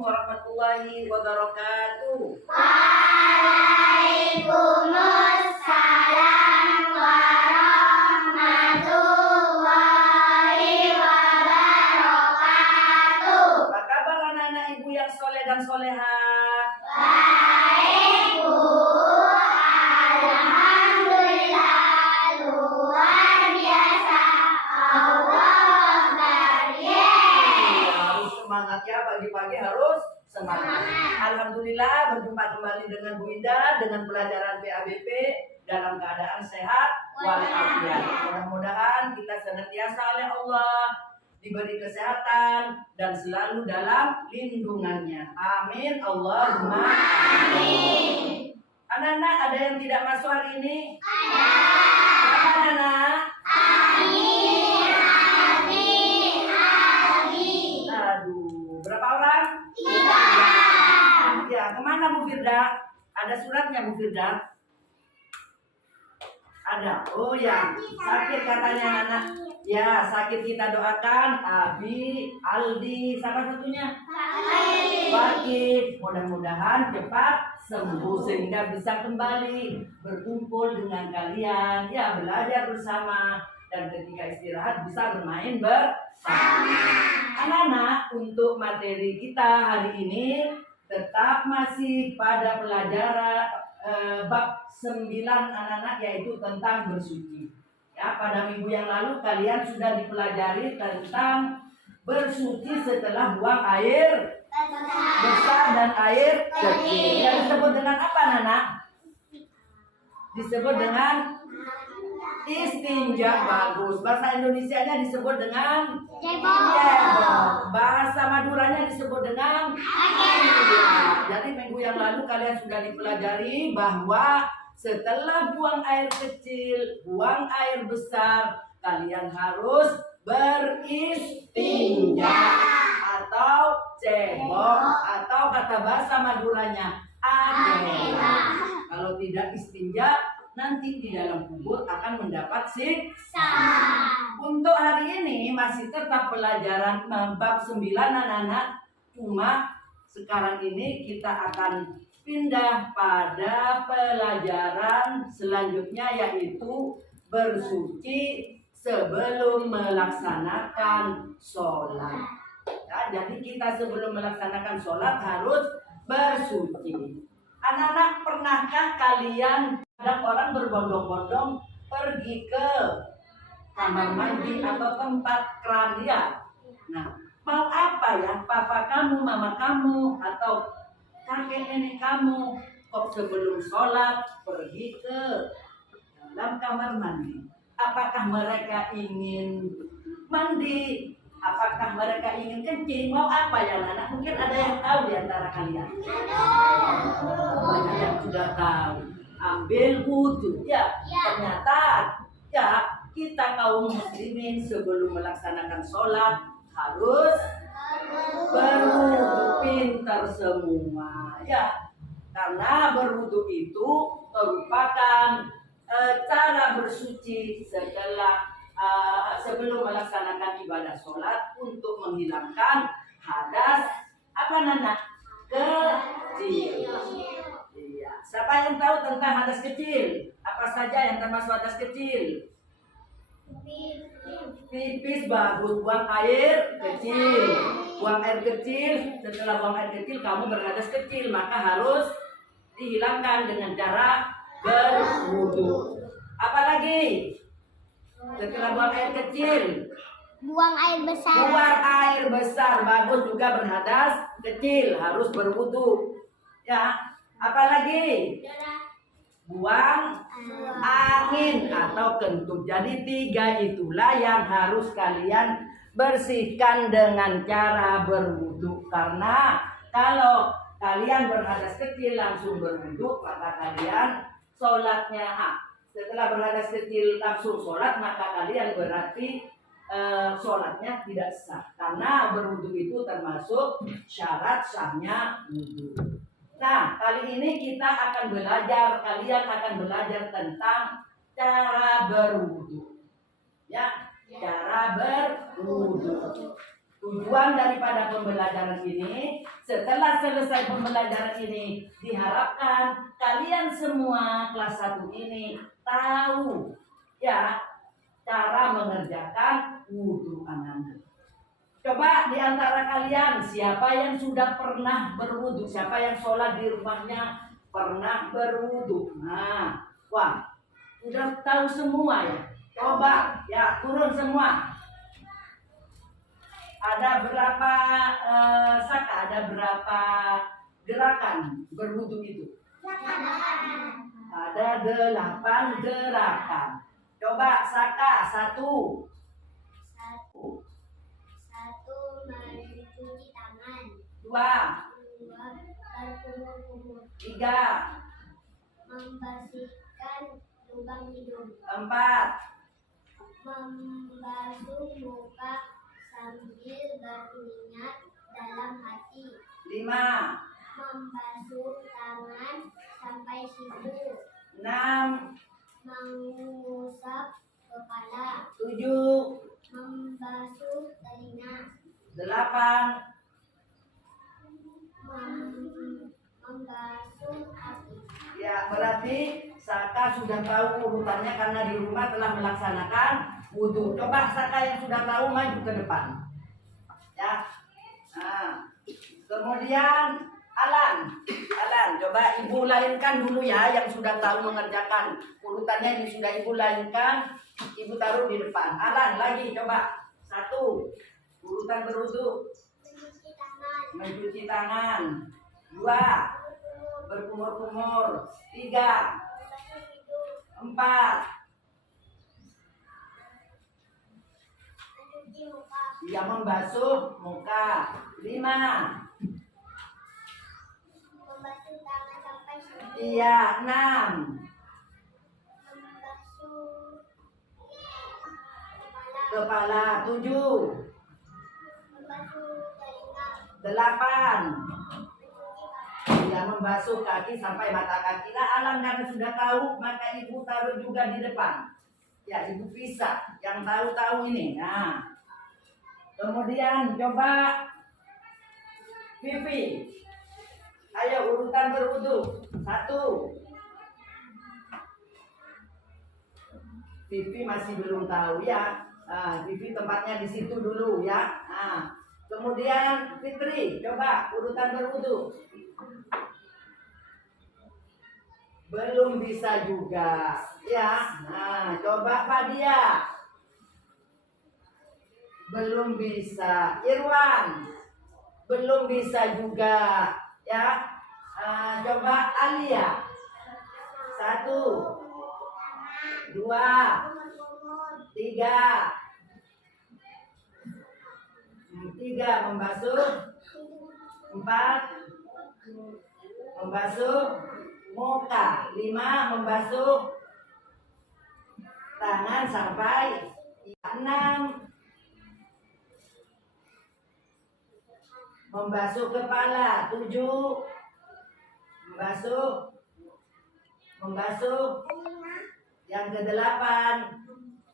warahmatullahi wabarakatuh. Waalaikumsalam warahmatullahi wabarakatuh. Apa kabar anak-anak ibu yang soleh dan soleha? Baik, Bu. Alhamdulillah, luar biasa. Allah Akbar. Harus semangat ya, pagi-pagi harus semangat. Alhamdulillah berjumpa kembali dengan Bu Indah dengan pelajaran PABP dalam keadaan sehat walafiat. Mudah-mudahan kita senantiasa oleh Allah diberi kesehatan dan selalu dalam lindungannya. Amin. Allahumma amin. Anak-anak ada yang tidak masuk hari ini? Ada. Apa anak? Amin. Amin. Amin. Aduh, berapa orang? 3. Ya, kemana Bu Firda? Ada suratnya Bu Firda? Ada. Oh ya, sakit katanya anak. Ya, sakit kita doakan Abi, Aldi, siapa satunya? Fakih. Mudah-mudahan cepat sembuh sehingga bisa kembali berkumpul dengan kalian, ya belajar bersama dan ketika istirahat bisa bermain bersama. Anak-anak, untuk materi kita hari ini tetap masih pada pelajaran bab 9 anak-anak, yaitu tentang bersuci. Ya, pada minggu yang lalu kalian sudah dipelajari tentang bersuci setelah buang air besar dan air kecil. Yang disebut dengan apa, Nana? Disebut dengan istinja. Bagus. Bahasa Indonesianya disebut dengan cebok. Bahasa Maduranya disebut dengan jadi minggu yang lalu kalian sudah dipelajari bahwa setelah buang air kecil, buang air besar, kalian harus beristinja atau cebok atau kata bahasa Maduranya akela. Kalau tidak istinja, nanti di dalam kubur akan mendapat siksa. Untuk hari ini masih tetap pelajaran bab 9 anak-anak. Cuma sekarang ini kita akan pindah pada pelajaran selanjutnya, yaitu bersuci sebelum melaksanakan sholat. Ya, jadi kita sebelum melaksanakan sholat harus bersuci. Anak-anak, pernahkah kalian ada orang berbondong-bondong pergi ke kamar mandi atau tempat krandia? Nah, mau apa ya? Papa kamu, mama kamu, atau kakek nenek kamu kok sebelum sholat pergi ke dalam kamar mandi? Apakah mereka ingin mandi? Apakah mereka ingin kencing? Mau apa ya anak? Mungkin ada yang tahu di antara kalian. Banyak yang sudah tahu. Ambil wudhu. Ya, ternyata ya kita kaum muslimin sebelum melaksanakan sholat harus berwudhu. Pintar semua. Ya, karena berwudhu itu merupakan cara bersuci setelah sebelum melaksanakan ibadah sholat untuk menghilangkan hadas apa Nana? Kecil. Iya. Siapa yang tahu tentang hadas kecil? Apa saja yang termasuk hadas kecil? Pipis. Bagus. Buang air kecil. Buang air kecil. Setelah buang air kecil kamu berhadas kecil, maka harus dihilangkan dengan cara berwudu. Apalagi? Setelah buang air kecil, Buang air besar. buang air besar. Bagus, juga berhadas kecil, harus berwudu. Ya, apalagi? Buang angin atau kentut. Jadi 3 itulah yang harus kalian bersihkan dengan cara berwudu. Karena kalau kalian berhadas kecil langsung berwudu, maka kalian sholatnya setelah berhadas kecil langsung sholat, maka kalian berarti sholatnya tidak sah. Karena berwudu itu termasuk syarat sahnya wudu. Nah, kali ini kita akan belajar, kalian akan belajar tentang cara berwudu. Ya, cara berwudu. Tujuan daripada pembelajaran ini, setelah selesai pembelajaran ini, diharapkan kalian semua kelas 1 ini tahu ya cara mengerjakan wudhu ananda. Coba di antara kalian siapa yang sudah pernah berwudhu, siapa yang sholat di rumahnya pernah berwudhu. Nah, wah, sudah tahu semua ya. Coba ya turun semua. Ada berapa Saka? Ada berapa gerakan berwudhu itu? Ada 8 gerakan. Coba Saka 1. Satu, mencuci tangan. 2. Dua, berkumur-kumur. 3. Membersihkan lubang hidung. 4. Membasuh muka sambil berniat dalam hati. 5. Membasuh tangan sampai siku. 6. Mengusap kepala. 7. Membasuh telinga. 8. Membasuh kaki. Ya, berarti Saka sudah tahu urutannya karena di rumah telah melaksanakan wudhu. Coba Saka yang sudah tahu maju ke depan. Ya. Nah, kemudian Alan, coba ibu lainkan dulu ya yang sudah tahu mengerjakan urutannya ini sudah ibu lainkan, ibu taruh di depan. Alan lagi coba 1 urutan berwudhu. Mencuci tangan. 2. Berkumur-kumur. 3. 4. Ya, membasuh muka. 5. Membasuh tangan sampai siku. Iya, 6. Membasuh Kepala. 7. membasuh telinga. 8. Mencuci kaki. Ya, membasuh kaki sampai mata kaki. Nah, Alan karena sudah tahu, maka ibu taruh juga di depan. Ya, ibu pisah yang tahu-tahu ini. Nah, kemudian coba Vivi. Ayo urutan berwudhu. 1. Vivi masih belum tahu ya. Nah, Vivi tempatnya di situ dulu ya. Nah, kemudian Fitri, coba urutan berwudhu. Belum bisa juga ya. Nah, coba Fadia. Belum bisa. Irwan. Belum bisa juga ya. Coba Alia. 1. 2. 3. 3 membasuh. 4 membasuh muka. 5 membasuh tangan sampai 6 membasuh kepala. 7 membasuh yang ke-8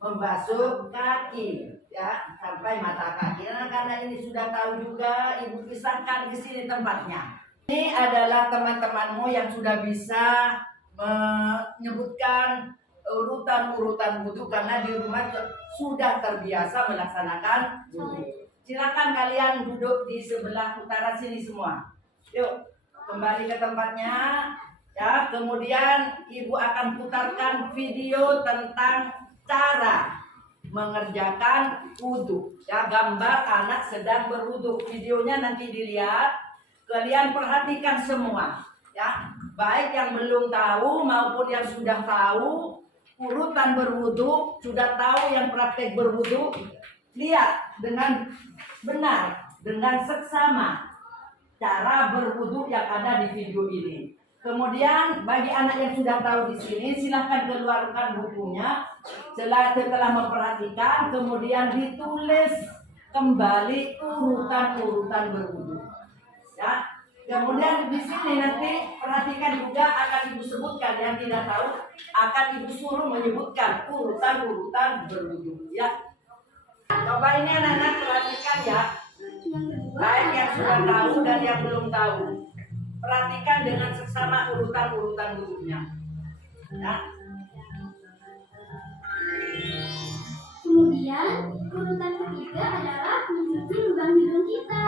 membasuh kaki ya sampai mata kaki. Nah, karena ini sudah tahu juga, ibu pisahkan di sini tempatnya. Ini adalah teman-temanmu yang sudah bisa menyebutkan urutan-urutan wudhu karena di rumah sudah terbiasa melaksanakan wudhu. Silakan kalian duduk di sebelah utara sini semua. Yuk, kembali ke tempatnya. Ya, kemudian ibu akan putarkan video tentang cara mengerjakan wudhu. Ya, gambar anak sedang berwudhu. Videonya nanti dilihat. Kalian perhatikan semua. Ya, baik yang belum tahu maupun yang sudah tahu urutan berwudhu, sudah tahu yang praktek berwudhu. Lihat dengan benar, dengan seksama cara berwudhu yang ada di video ini. Kemudian bagi anak yang sudah tahu di sini, silahkan keluarkan bukunya. Setelah memperhatikan, kemudian ditulis kembali urutan-urutan berwudhu. Ya, kemudian di sini nanti perhatikan juga akan ibu sebutkan yang tidak tahu, akan ibu suruh menyebutkan urutan-urutan berwudhu. Ya, coba ini anak-anak perhatikan ya. Baik yang sudah tahu dan yang belum tahu. Perhatikan dengan seksama urutan-urutan hurufnya. Ya. Kemudian urutan ketiga adalah mencuci lubang hidung kita.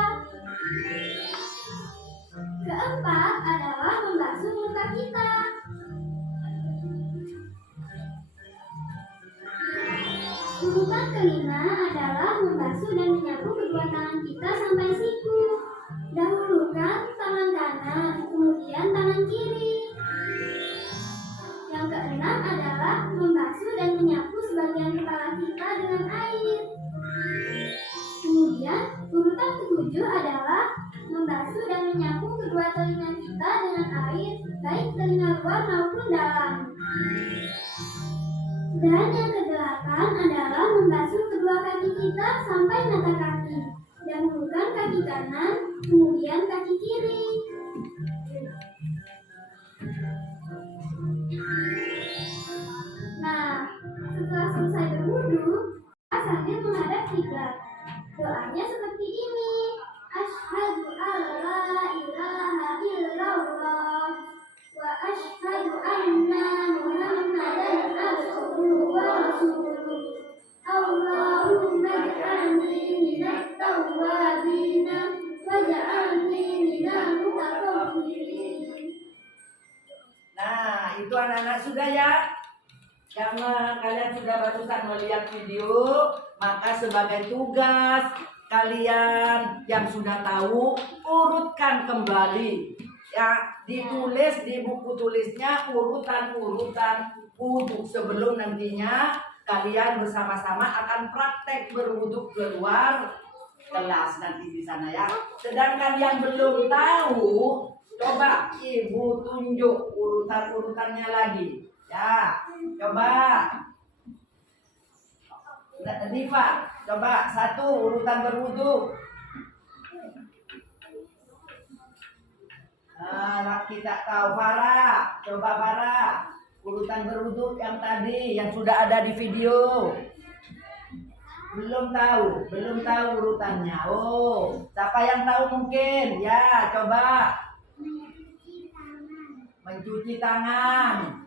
Keempat adalah membasuh muka kita. Urutan kelima adalah membasuh dan menyapu kedua tangan kita sampai siku. Dahulukan tangan kanan, kemudian tangan kiri. Yang keenam adalah membasuh dan menyapu sebagian kepala kita dengan air. Kemudian urutan ketujuh adalah membasuh dan menyapu kedua telinga kita dengan air, baik telinga luar maupun dalam. Dan yang kedelapan adalah membasuh kedua kaki kita sampai mata kaki. Dahulukan kaki kanan, kemudian kaki kiri. Nah, setelah selesai berwudu, sambil menghadap kiblat. Doanya seperti ini. Asyhadu alla ilaha illallah wa asyhadu anna Muhammadan abduhu wa rasuluh. Allahumma ij'alni minat tawwabin waj'alni minal mutatahhirin. Nah, itu anak-anak sudah ya. Karena kalian sudah barusan melihat video, maka sebagai tugas kalian yang sudah tahu, urutkan kembali. Ya, ditulis di buku tulisnya urutan-urutan wudhu sebelum nantinya kalian bersama-sama akan praktek berwudhu keluar kelas nanti di sana ya. Sedangkan yang belum tahu, coba ibu tunjuk urutan-urutannya lagi. Ya, coba. Diva, coba satu urutan berwudhu. Nah, kita tahu Farah. Coba Farah, urutan berwudhu yang tadi yang sudah ada di video. Belum tahu urutannya. Oh, siapa yang tahu mungkin? Ya, coba. Mencuci tangan.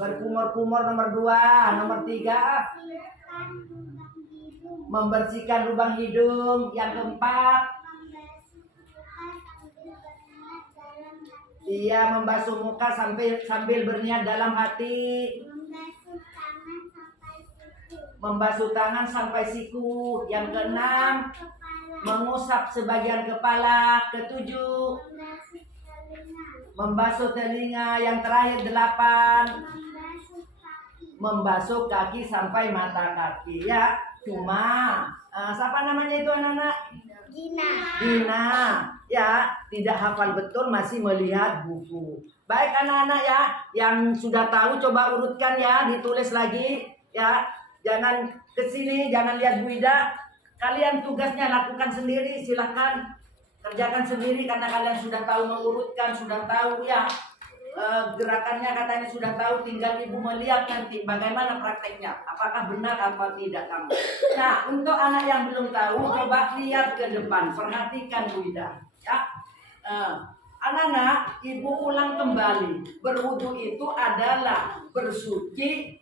Berkumur-kumur nomor 2, nomor 3 membersihkan lubang hidung, yang keempat dia membasuh muka sambil berniat dalam hati, membasuh tangan sampai siku, yang keenam mengusap sebagian kepala, ketujuh membasuh telinga, yang terakhir 8 membasuh kaki sampai mata kaki ya. Cuma siapa namanya itu anak-anak? Dina ya, tidak hafal betul, masih melihat buku. Baik anak-anak ya, yang sudah tahu coba urutkan ya, ditulis lagi ya. Jangan kesini, jangan lihat Bu Ida. Kalian tugasnya lakukan sendiri, silahkan kerjakan sendiri karena kalian sudah tahu mengurutkan, sudah tahu ya. Gerakannya katanya sudah tahu, tinggal ibu melihat nanti bagaimana prakteknya, apakah benar apa tidak kamu. Nah, untuk anak yang belum tahu, coba lihat ke depan, perhatikan Bu Ida ya. Anak-anak, ibu ulang kembali, berwudu itu adalah bersuci,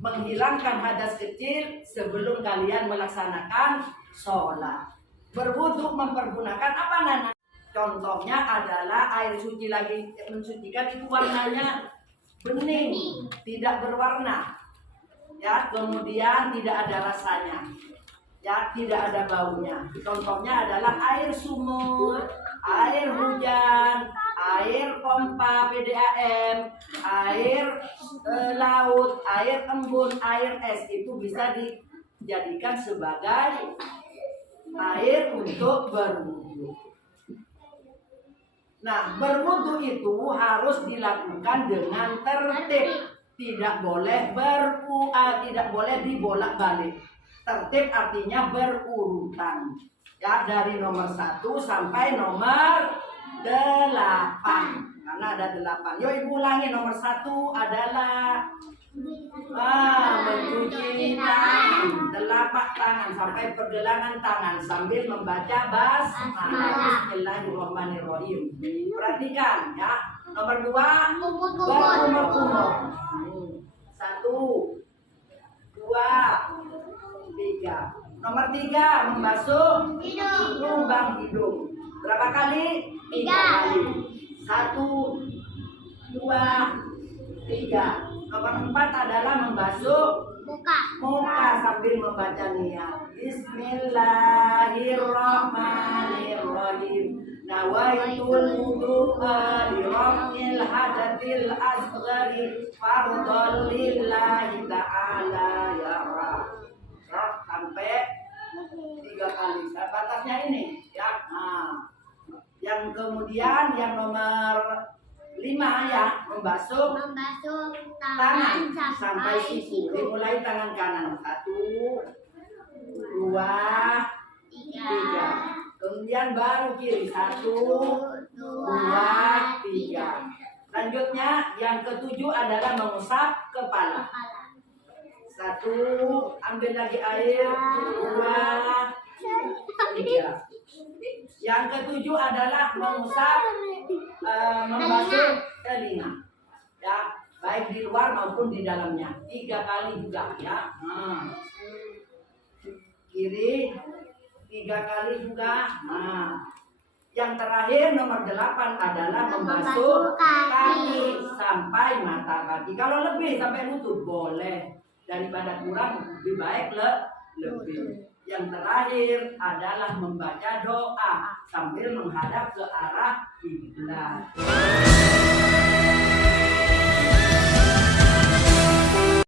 menghilangkan hadas kecil sebelum kalian melaksanakan sholat. Berwudu mempergunakan apa anak-anak? Contohnya adalah air suci lagi mensucikan itu warnanya bening, tidak berwarna. Ya, kemudian tidak ada rasanya. Ya, tidak ada baunya. Contohnya adalah air sumur, air hujan, air pompa PDAM, air laut, air embun, air es, itu bisa dijadikan sebagai air untuk berwudu. Nah, berwudu itu harus dilakukan dengan tertib, tidak boleh tidak boleh dibolak-balik. Tertib artinya berurutan. Ya, dari nomor 1 sampai nomor 8. Karena ada 8. Yuk ibu ulangi, nomor 1 adalah Mencuci tangan, telapak tangan sampai pergelangan tangan sambil membaca basmalah. Bismillahirrahmanirrahim. Perhatikan ya. Nomor 2, berkumur-kumur. 1, 2, 3. Nomor 3, membasuh lubang hidung. Berapa kali? 3 kali. 1, 2, 3. Nomor 4 adalah membasuh muka sambil membaca niat. Bismillahirrahmanirrahim. Nawaitul wudu'a li raf'il hadatsil asghari fardhan lillahi ta'ala ya Rabb. Sampai 3 kali. Batasnya ini ya. Nah, yang kemudian yang nomor 5 ya, membasuh tangan sampai siku. Dimulai tangan kanan. 1, 2, 3. Kemudian baru kiri. 1, 2, 3. Selanjutnya yang ke-7 adalah mengusap kepala. 1, ambil lagi air. 2, 3. Yang ke-7 adalah mengusap membasuh telinga. Ya, baik di luar maupun di dalamnya. 3 kali juga ya. Kiri 3 kali juga. Yang terakhir nomor 8 adalah membasuh kaki sampai mata kaki. Kalau lebih sampai lutut boleh. Daripada kurang lebih baik lebih. Yang terakhir adalah membaca doa sambil menghadap ke arah kiblat.